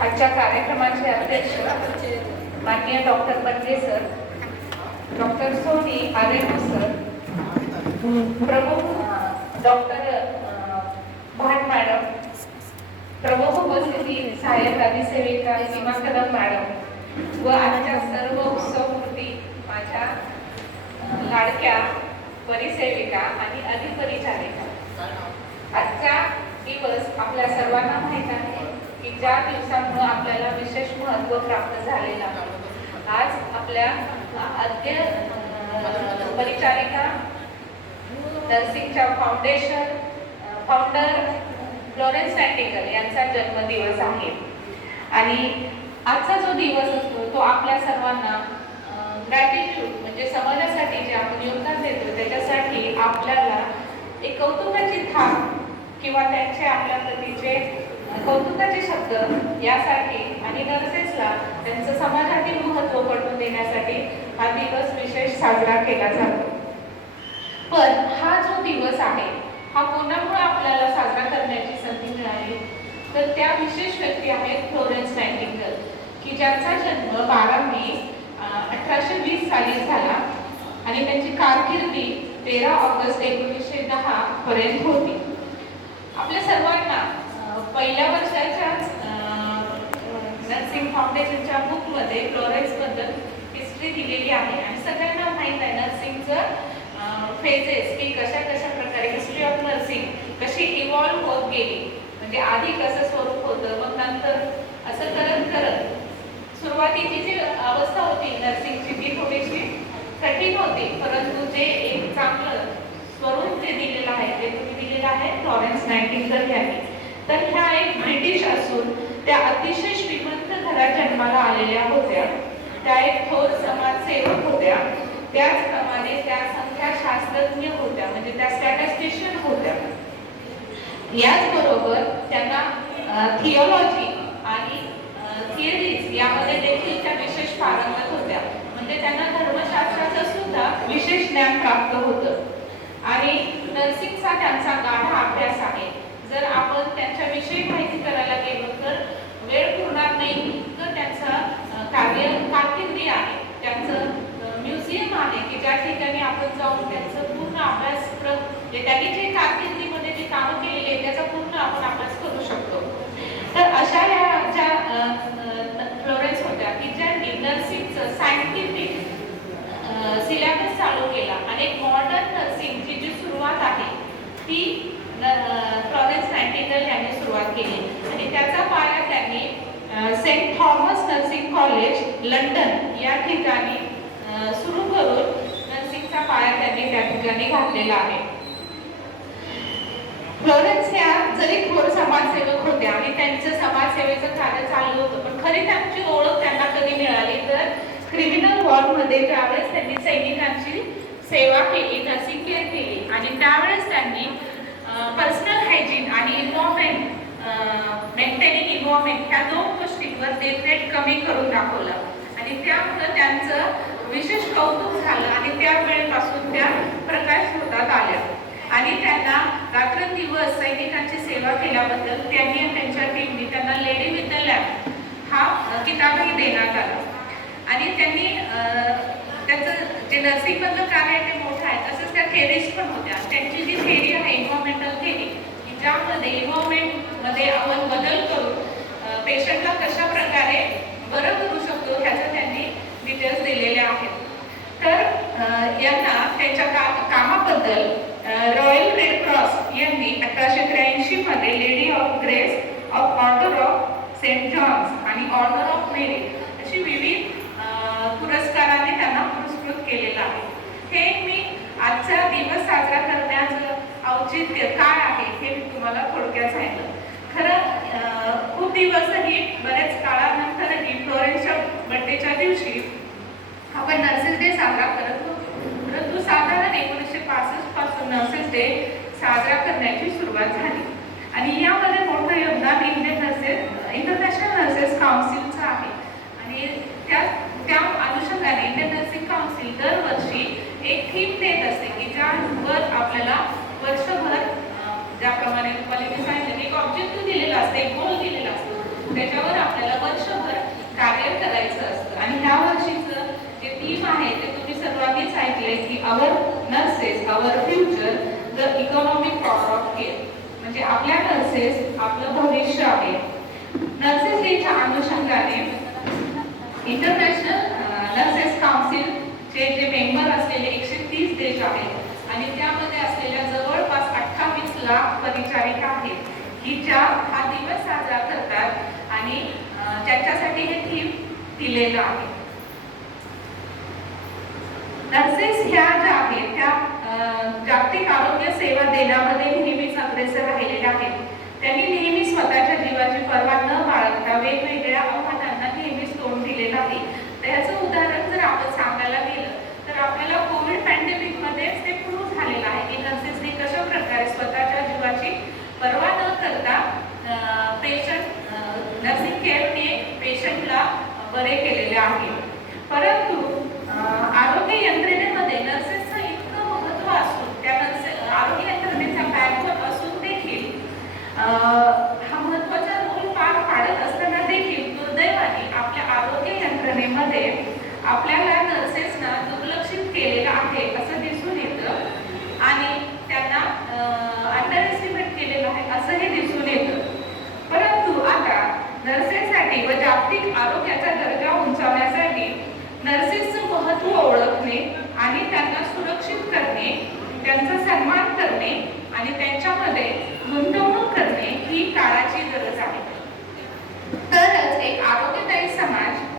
आजच्या कार्यक्रमाचे अध्यक्ष माननीय डॉक्टर बंडे सर, डॉक्टर सोनी आरेमो सर, प्रमुख डॉक्टर भाट मॅडम, प्रमुख उपस्थिती सहाय्यक अधिसेविका सीमा कदम मॅडम व आजच्या सर्व उत्सवमूर्ती माझ्या लाडक्या परिसेविका आणि अधिपरिचारिका. आजचा दिवस आपल्या सर्वांना माहीत आहे की ज्या दिवसामुळे आपल्याला विशेष महत्त्व प्राप्त झालेला. आज आपल्या आद्य परिचारिका नर्सिंगच्या फाउंडर फ्लोरेन्स नायटिंगेल यांचा जन्मदिवस आहे आणि आजचा जो दिवस असतो तो आपल्या सर्वांना ग्रॅटिट्यूड म्हणजे समाजासाठी जे आपण योगदान देतो त्याच्यासाठी आपल्याला एक कौतुकाची थाप किंवा त्यांचे आपल्या प्रतीचे कौतुकाचे शब्द यासाठी आणि नर्सेसला त्यांचं समाजातील महत्त्व पटवून देण्यासाठी हा दिवस विशेष साजरा केला जातो. पण हा जो दिवस आहे हा कोणामुळे आपल्याला साजरा करण्याची संधी मिळाली तर त्या विशेष व्यक्ती आहेत फ्लोरेन्स नायटिंगेल की ज्यांचा जन्म 12 मे 1820 साली झाला आणि त्यांची कारकिर्दी 13 ऑगस्ट 1910 पर्यंत होती. आपल्या सर्वांना पहिल्या वर्षाच्या नर्सिंग फाउंडेशनच्या बुकमध्ये फ्लोरेन्सबद्दल हिस्ट्री दिलेली आहे आणि सगळ्यांना माहीत आहे नर्सिंगचं फेजेस की कशा कशा प्रकारे हिस्ट्री ऑफ नर्सिंग कशी इव्हॉल्व्ह होत गेली. म्हणजे आधी कसं स्वरूप होतं मग नंतर असं करत करत सुरुवातीची जी अवस्था होती नर्सिंगची ती थोडीशी कठीण होती, परंतु जे एक चांगलं स्वरूप जे दिलेलं आहे ते तुम्ही दिलेलं आहे फ्लोरेन्स नायटिंगेल यांनी. तर ह्या एक ब्रिटिश असून त्या अतिशय श्रीमंत घरात जन्माला आलेल्या होत्या. त्या एक थोर समाजसेवक होत्या. त्याचप्रमाणे त्या संख्याशास्त्रज्ञ होत्या म्हणजे त्या स्टॅटिस्टिशियन होत्या. याचबरोबर त्यांना थिओलॉजी आणि थिअरीज यामध्ये देखील त्या विशेष पारंगत होत्या. म्हणजे त्यांना धर्मशास्त्राचं सुद्धा विशेष ज्ञान प्राप्त होतं आणि नर्सिंगचा त्यांचा गाढा अभ्यास आहे. जर आपण त्यांच्याविषयी माहिती करायला गेलो तर वेळ पुरणार नाही. तर त्यांचं कारकिर्दी आहे, त्यांचं म्युझियम आहे की ज्या ठिकाणी आपण जाऊन त्यांचं पूर्ण अभ्यासक्रम जे त्यांनी जे कारकिर्दीमध्ये जे कामं केलेले आहे त्याचा पूर्ण आपण अभ्यास करू शकतो. तर अशा या ज्या फ्लोरेन्स होत्या की ज्यांनी नर्सिंगचं सायंटिफिक सिलेबस चालू केला आणि एक मॉडर्न नर्सिंगची जी सुरुवात आहे ती फ्लोरेन्स नायटिंगेल यांनी सुरुवात केली आणि त्याचा पाया त्यांनी Saint Thomas nursing college London या ठिकाणी सुरू करून नर्सिंगचा पाया त्यांनी त्या ठिकाणी घातलेला आहे. फ्लोरेन्स या जरी थोर समाजसेवक होत्या आणि त्यांचं समाजसेवेचं कार्य चाललं होतं पण खरी त्यांची ओळख त्यांना कधी मिळाली तर क्रिमिनल वॉरमध्ये ज्यावेळेस त्यांनी सैनिकांची सेवा केली, नर्सिंग केअर केली आणि त्यावेळेस त्यांनी पर्सनल हायजीन आणि इन्व्हॉल्वमेंट मेंटेनिंग इन्व्हॉल्वमेंट ह्या दोन गोष्टींवर देखरेख कमी करून दाखवला आणि त्यामुळे त्यांचं विशेष कौतुक झालं आणि त्या वेळेपासून त्या प्रकाश होतात आल्या आणि त्यांना रात्रंदिवस सैनिकांची सेवा केल्याबद्दल त्यांनी त्यांच्या टीमने त्यांना लेडी विथ द लॅम्प हा किताबही देण्यात आला आणि त्यांनी त्यांचं जे नर्सिंगमधलं कार्य आहे ते मोठं आहे. तसंच त्या थेरिस्ट पण होत्या. त्यांची जी थेरी आहे इन्व्हॉर्मेंटल थेरी की ज्यामध्ये इन्व्हॉर्मेंटमध्ये आपण बदल करून पेशंटला कशा प्रकारे बरं करू शकतो ह्याचं त्यांनी डिटेल्स दिलेले आहेत. तर यांना त्यांच्या कामाबद्दल रॉयल रेड क्रॉस यांनी 1883 मध्ये lady of grace of order of Saint John's आणि ऑर्डर ऑफ मेरी अशी विविध पुरस्काराने त्यांना पुरस्कृत केलेलं आहे. हे मी आजचा दिवस साजरा करण्याचं औचित्य काय आहे हे मी तुम्हाला थोडक्यात सांगितलं. खरं खूप दिवसही बऱ्याच काळानंतरही फ्लोरेन्सच्या बर्थडेच्या दिवशी आपण नर्सेस डे साजरा करत होतो, परंतु साधारण 1965 पासून नर्सेस डे साजरा करण्याची सुरुवात झाली आणि यामध्ये मोठं योगदान इंटरनॅशनल नर्सेस काउन्सिलचं आहे आणि त्या अनुषंगाने इंडियन नर्सिंग काउन्सिल दरवर्षी एक थीम देत असते की ज्यावर आपल्याला वर्षभर ज्याप्रमाणे तुम्हाला मी सांगितलं एक ऑब्जेक्टिव्ह दिलेला असतं, एक गोल दिलेला असतो, त्याच्यावर आपल्याला our nurses our future the economic power of care. म्हणजे आपल्या नर्सेस आपलं भविष्य आहे. नर्सेस डेच्या अनुषंगाने इंटरनॅशनल नर्सेस काउन्सिलचे जे मेंबर असलेले 130 देश आहेत आणि त्यामध्ये असलेल्या जवळपास 28 लाख परिचारिका आहेत की ज्या हा दिवस साजरा करतात आणि त्यांच्यासाठी हे थीम दिलेलं आहे. नर्सेस ह्या ज्या आहेत त्या जागतिक आरोग्य सेवा देण्यामध्ये नेहमीच अग्रेसर राहिलेल्या आहेत. त्यांनी नेहमी स्वतःच्या जीवाची पर्वा न बाळगता वेगवेगळ्या आव्हानांना नेहमीच तोंड दिलेलं आहे. त्याचं उदाहरण जर आपण सांगायला गेलं तर आपल्याला कोविड पॅन्डेमिक मध्येच ते प्रूव्ह झालेलं आहे की नर्सेसनी कशा प्रकारे स्वतःच्या जीवाची पर्वा न करता नर्सिंग केअरने पेशंटला बरे केलेले आहे. परंतु आरोग्य यंत्रणेमध्ये नर्सेसचं इतकं महत्त्व असून त्या आरोग्य यंत्रणेचा बॅकअप असून देखील हा महत्त्वाचा रोल पार पाडत असताना देखील दुर्दैवाने आपल्या आरोग्य यंत्रणेमध्ये आपल्याला नर्सेसना दुर्लक्षित केलेलं आहे असं दिसून येतं आणि त्यांना अंडर एस्टिमेट केलेलं आहे असंही दिसून येतं. परंतु आता नर्सेससाठी व जागतिक आरोग्याचा दर्जा उंचावण्यासाठी नर्सेसचं महत्त्व ओळखणे आणि त्यांना सुरक्षित करणे, त्यांचा सन्मान करणे आणि त्यांच्यामध्ये गुंतवणूक करणे ही काळाची गरज आहे.